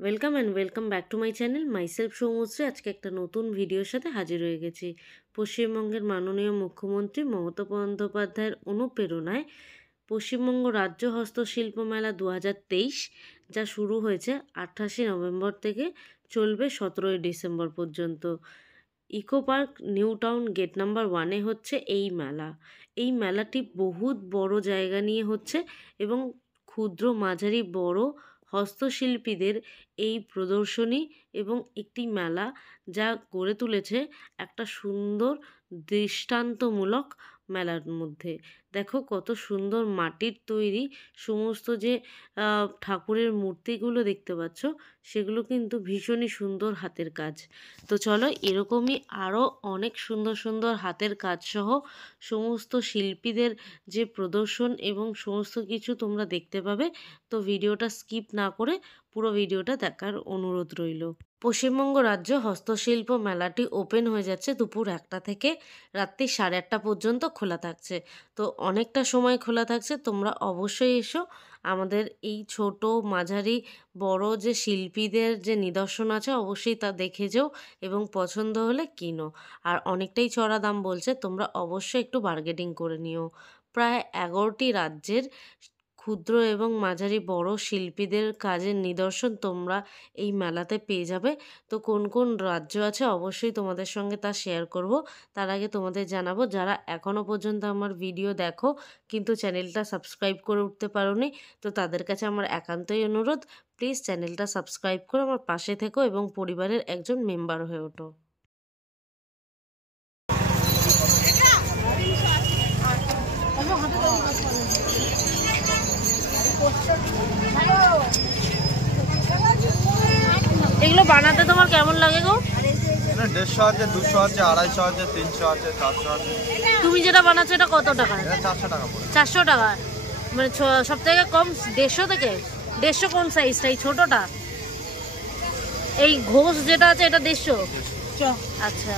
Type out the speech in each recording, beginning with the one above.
Welcome and welcome back to my channel myself Soumashree. আজকে একটা নতুন ভিডিওর সাথে হাজির হয়ে গেছি। পশ্চিমবঙ্গের মাননীয় মুখ্যমন্ত্রী মমতা বন্দ্যোপাধ্যায়ের অনুপ্রেরণায় পশ্চিমবঙ্গ রাজ্য হস্তশিল্প মেলা 2023 যা শুরু হয়েছে 28শে নভেম্বর থেকে চলবে 17ই ডিসেম্বর পর্যন্ত। Eco park new town gate number 1-এ হচ্ছে এই মেলা। এই মেলাটি বহুত বড় জায়গা নিয়ে হচ্ছে এবং ক্ষুদ্র মাঝারি বড় হস্তশিল্পীদের এই প্রদর্শনী এবং একটি মেলা যা গড়ে তুলেছে একটা সুন্দর দৃষ্টান্তমূলক মেলার মধ্যে। দেখো কত সুন্দর মাটির তৈরি সমস্ত যে ঠাকুরের মূর্তিগুলো দেখতে পাচ্ছ, সেগুলো কিন্তু ভীষণই সুন্দর হাতের কাজ। তো চলো এরকমই আরও অনেক সুন্দর সুন্দর হাতের কাজসহ সমস্ত শিল্পীদের যে প্রদর্শন এবং সমস্ত কিছু তোমরা দেখতে পাবে। তো ভিডিওটা স্কিপ না করে পুরো ভিডিওটা দেখার অনুরোধ রইল। পশ্চিমবঙ্গ রাজ্য হস্তশিল্প মেলাটি ওপেন হয়ে যাচ্ছে দুপুর 1টা থেকে রাত্রি 8:30 পর্যন্ত খোলা থাকছে। তো অনেকটা সময় খোলা থাকছে, তোমরা অবশ্যই এসো। আমাদের এই ছোট মাঝারি বড় যে শিল্পীদের যে নিদর্শন আছে অবশ্যই তা দেখে যাও এবং পছন্দ হলে কিনো। আর অনেকটাই চড়া দাম বলছে, তোমরা অবশ্যই একটু বার্গেনিং করে নিও। প্রায় 11টি রাজ্যের ক্ষুদ্র এবং মাঝারি বড় শিল্পীদের কাজের নিদর্শন তোমরা এই মেলাতে পেয়ে যাবে। তো কোন কোন রাজ্য আছে অবশ্যই তোমাদের সঙ্গে তা শেয়ার করব। তার আগে তোমাদের জানাবো, যারা এখনও পর্যন্ত আমার ভিডিও দেখো কিন্তু চ্যানেলটা সাবস্ক্রাইব করে উঠতে পারোনি, তো তাদের কাছে আমার একান্তই অনুরোধ, প্লিজ চ্যানেলটা সাবস্ক্রাইব করে আমার পাশে থেকো এবং পরিবারের একজন মেম্বার হয়ে ওঠো। এগুলো বানাতে তোমার কেমন লাগে গো? 150 আছে, 200 আছে, 250 আছে, 300 আছে, 400 আছে। তুমি যেটা বানাচ্ছো এটা কত টাকা? 400 টাকা পড়ে। 400 টাকা মানে সব থেকে কম 150 থেকে 150। কোন সাইজটা? এই ছোটটা? এই ঘোষ যেটা আছে এটা 150? আচ্ছা।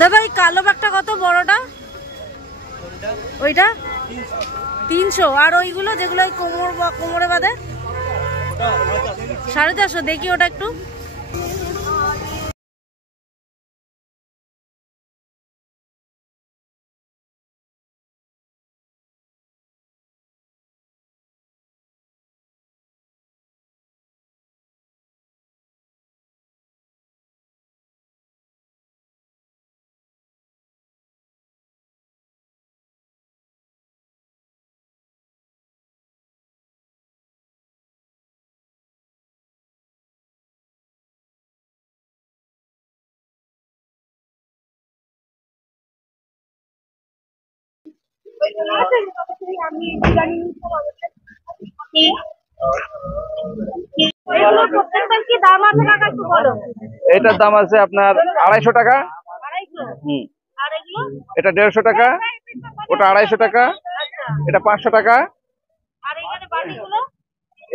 দাদা এই কালো ব্যাগটা কত? বড়টা ওইটা 300। আর ওইগুলো যেগুলো কোমরে বাঁধে 450। দেখি ওটা একটু। এটার দাম আছে আপনার 250 টাকা। এটা 150 টাকা, ওটা 250 টাকা, এটা 500 টাকা।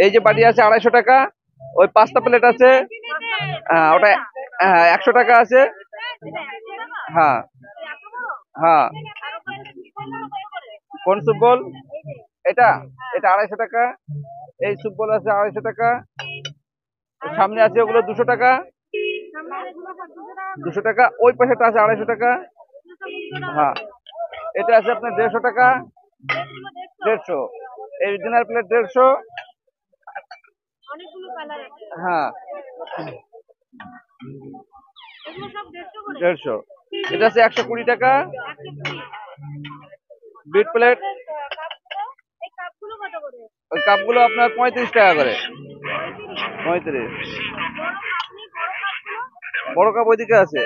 এই যে বাটি আছে 250 টাকা। ওই 5টা প্লেট আছে, ওটা 100 টাকা আছে। হ্যাঁ হ্যাঁ। কোন স্যুপ বল? এটা এটা 250 টাকা। এই স্যুপ বল আছে 250 টাকা। সামনে আছে ওগুলো 200 টাকা। 200 টাকা। ওই পাশেটা আছে 250 টাকা। হ্যাঁ, এটা আছে আপনার 150 টাকা। 150। এই ডিনার প্লেট 150। হ্যাঁ 150। এটা আছে 120 টাকা। বিট প্লেট। ওই কাপগুলো আপনার 35 টাকা করে। 35। বড় কাপ ওইদিকে আছে,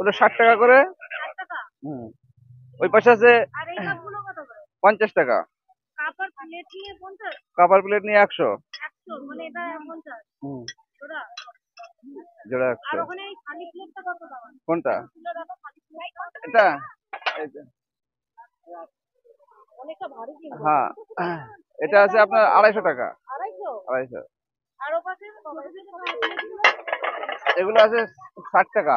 ওটা 60 টাকা করে। ওই পাশে আছে 50 টাকা। কাপার প্লেট নিয়ে 100। জোড়া 100। কোনটা? এটা হ্যাঁ, এটা আছে আপনার 250 টাকা। 250। এগুলো আছে 60 টাকা।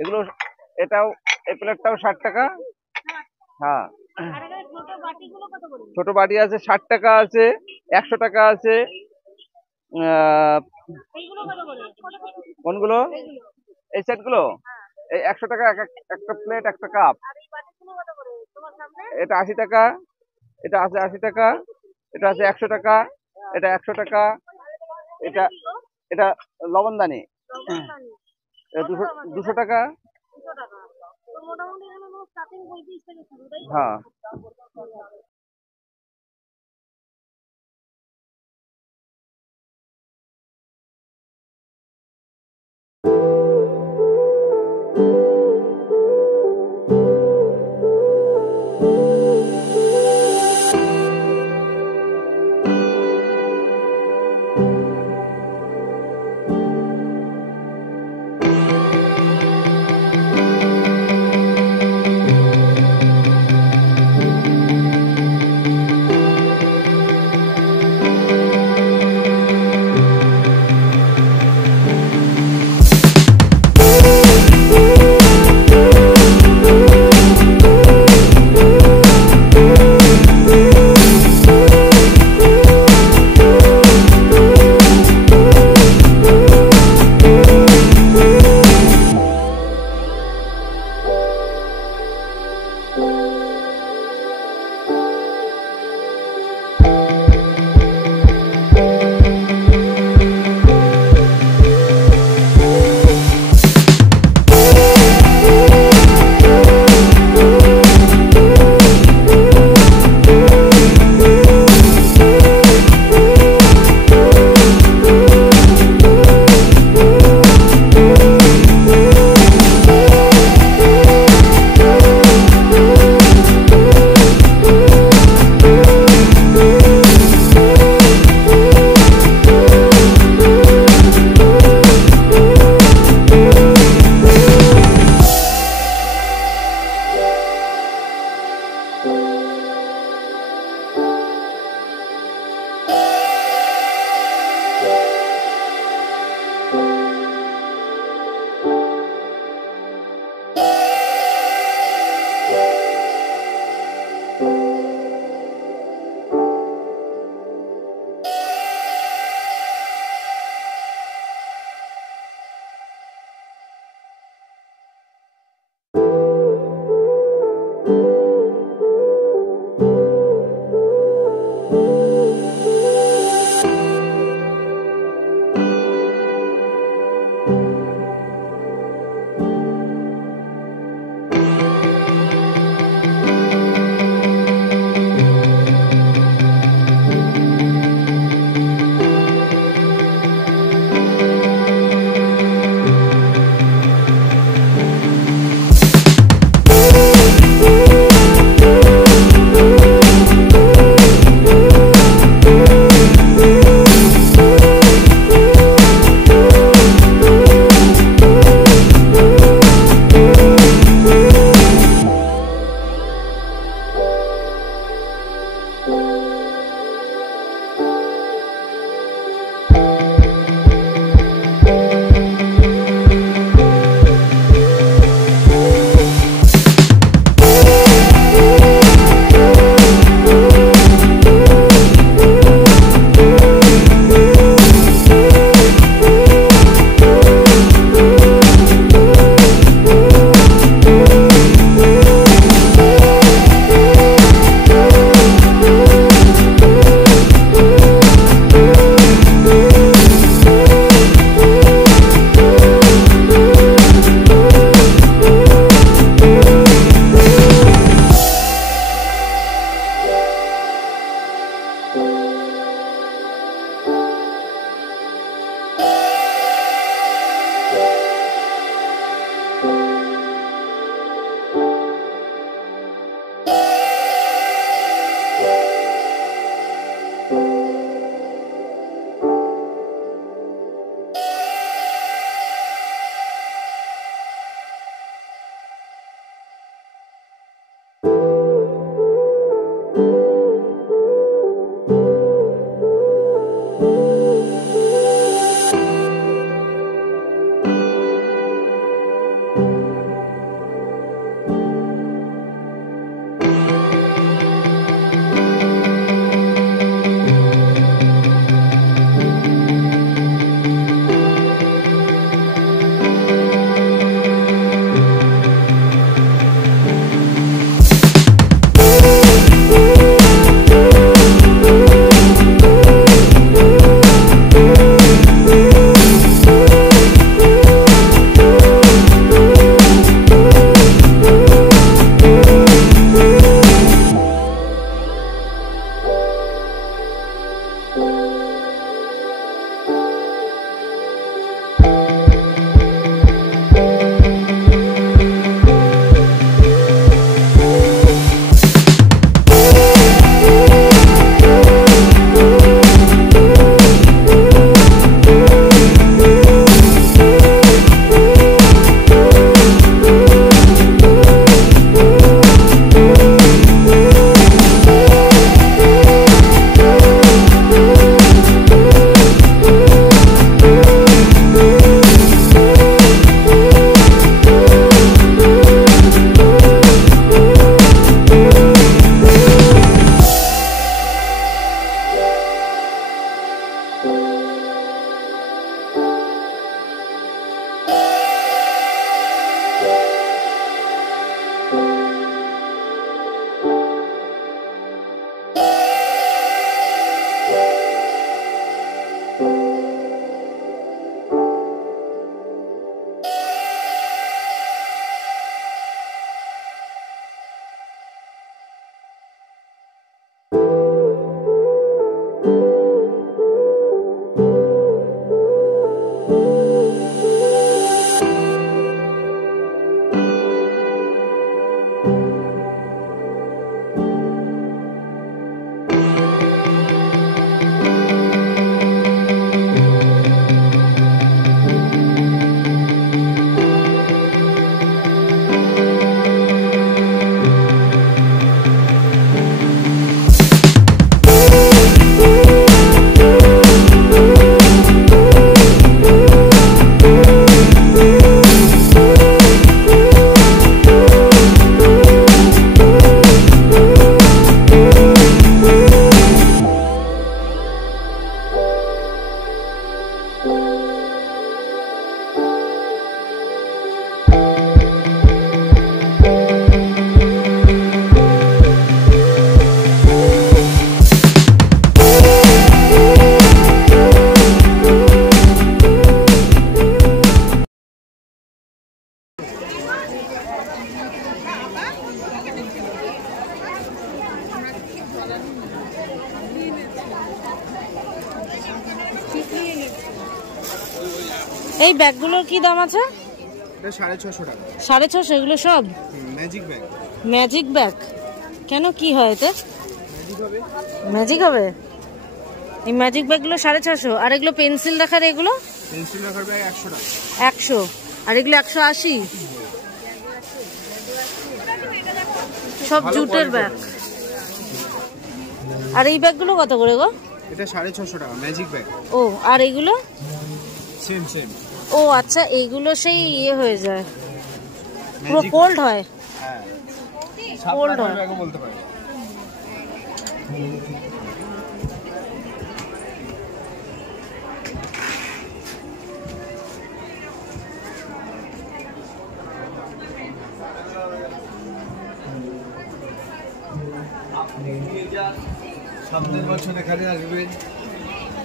এগুলো এটাও, এই প্লেটটাও 60 টাকা। হ্যাঁ, ছোট বাটি আছে 60 টাকা আছে, 100 টাকা আছে। কোনগুলো? এই সেটগুলো এই 100 টাকা একটা প্লেট, একটা কাপ। এটা 80 টাকা। এটা আছে 80 টাকা। এটা আছে 100 টাকা। এটা 100 টাকা। এটা এটা লবণদানি 200 টাকা। হ্যাঁ। এই ব্যাগগুলোর কি দাম আছে? এটা 650 টাকা। 650 এগুলো সব ম্যাজিক ব্যাগ। ম্যাজিক ব্যাগ কেন, কি হয় এতে? ম্যাজিক হবে। ম্যাজিক হবে? এই ম্যাজিক ব্যাগগুলো 650। আর এগুলো পেন্সিল রাখার, এগুলো পেন্সিল রাখার ব্যাগ 100 টাকা। 100। আর এগুলো 180। সব জুটের ব্যাগ। আর এই ব্যাগগুলো কত করে গো? এটা 650 টাকা ম্যাজিক ব্যাগ। ও আর এইগুলো? সেম। ও আচ্ছা, এইগুলো সেই ইয়ে হয়ে যায়, পুরো ফোল্ড হয়। হ্যাঁ, ফোল্ড হয়। ব্যাগও বলতে পারে। সামনের বছর এখানে আসবেন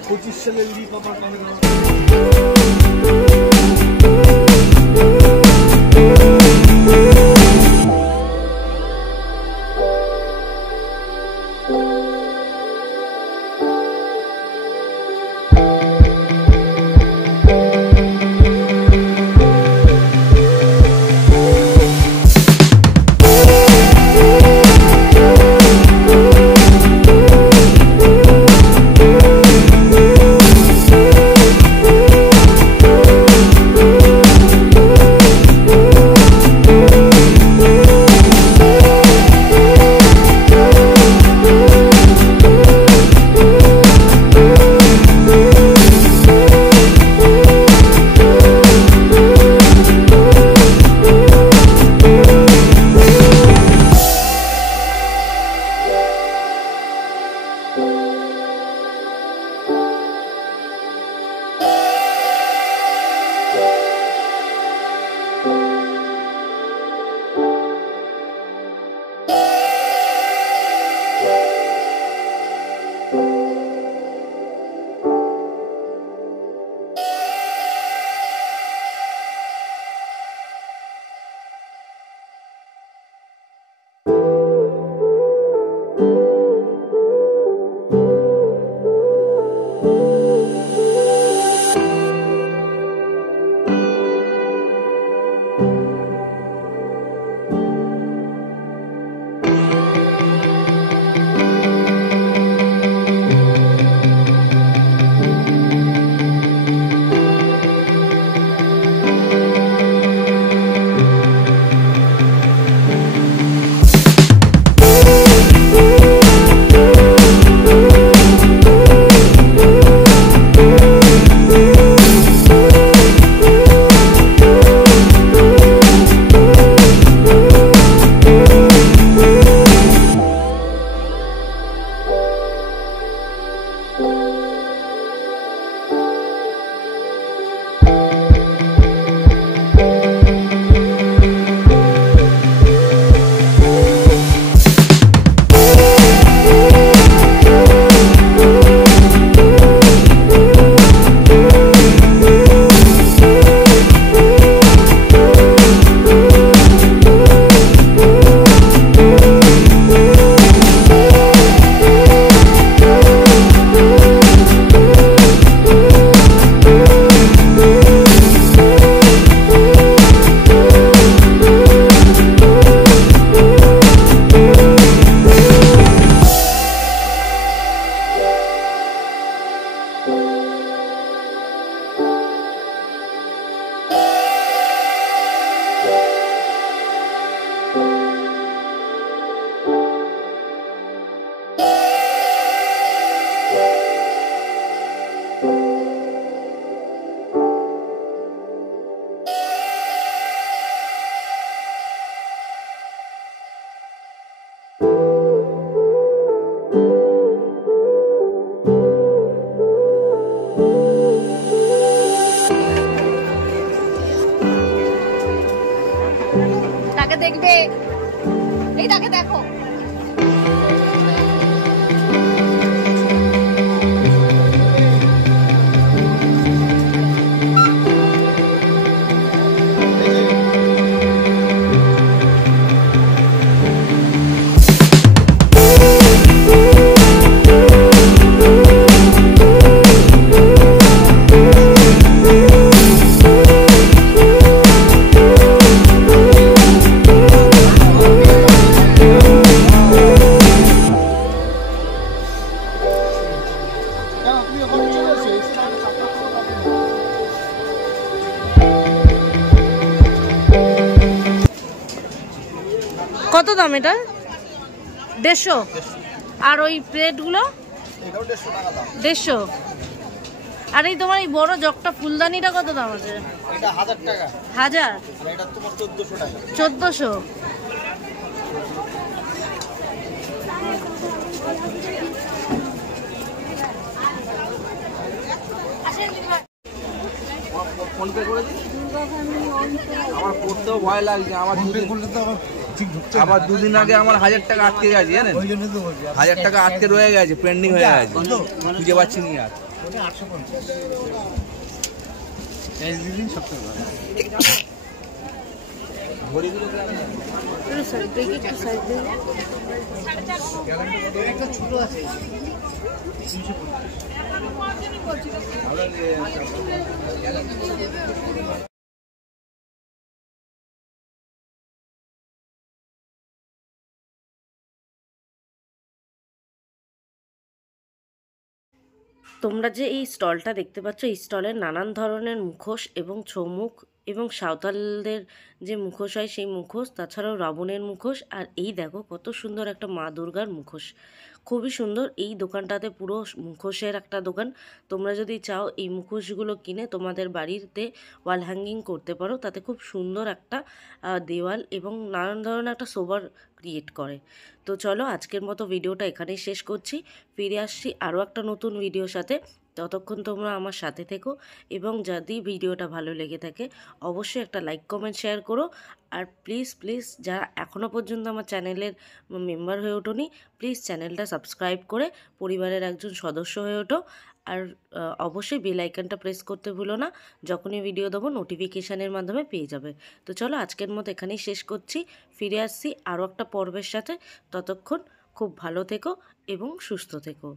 25 সালের লিপ আমার কাছে। দেখবে, এই তাকে দেখো। কত দাম এটা? 150। আর ওই প্লেটগুলো? এটাও 150 টাকা দাম। 150। আর এই তোমার এই বড় জগটা ফুলদানিটা কত দাম আছে? এটা 1000 টাকা। 1000? আর এটা তোমার 1400 টাকা। 1400। ফোন পে করে দিই। আমার করতেও ভয় লাগছে। আমার আবার 2 দিন আগে আমার 1000 টাকা আটকে গেছে জানেন। 1000 টাকা আটকে রয়ে গেছে, পেন্ডিং হয়ে গেছে, খুঁজে পাচ্ছি নি আর। ওটা 850। এই দিন সবথেকে ভালো। ঘড়িগুলো একটু সাইড থেকে, একটু সাইড থেকে। একটা ছোট আছে। তোমরা যে এই স্টলটা দেখতে পাচ্ছ, এই স্টলে নানান ধরনের মুখোশ এবং ছৌমুখ এবং সাঁওতালদের যে মুখোশ হয় সেই মুখোশ, তাছাড়াও রাবণের মুখোশ। আর এই দেখো কত সুন্দর একটা মা দুর্গার মুখোশ, খুবই সুন্দর। এই দোকানটাতে পুরো মুখোশের একটা দোকান। তোমরা যদি চাও এই মুখোশগুলো কিনে তোমাদের বাড়িতে ওয়াল হ্যাঙ্গিং করতে পারো, তাতে খুব সুন্দর একটা দেওয়াল এবং নানান ধরনের একটা শোভার ক্রিয়েট করে। তো চলো আজকের মতো ভিডিওটা এখানেই শেষ করছি। ফিরে আসছি আরও একটা নতুন ভিডিওর সাথে। ততক্ষণ তোমরা আমার সাথে থেকো, এবং যদি ভিডিওটা ভালো লেগে থাকে অবশ্যই একটা লাইক কমেন্ট শেয়ার করো। আর প্লিজ প্লিজ যারা এখনও পর্যন্ত আমার চ্যানেলের মেম্বার হয়ে ওঠোনি, প্লিজ চ্যানেলটা সাবস্ক্রাইব করে পরিবারের একজন সদস্য হয়ে ওঠো। আর অবশ্যই বেল আইকনটা প্রেস করতে ভুলো না, যখনই ভিডিও দেবো নোটিফিকেশানের মাধ্যমে পেয়ে যাবে। তো চলো আজকের মতো এখানেই শেষ করছি। ফিরে আসছি আরও একটা পর্বের সাথে। ততক্ষণ খুব ভালো থেকো এবং সুস্থ থেকো।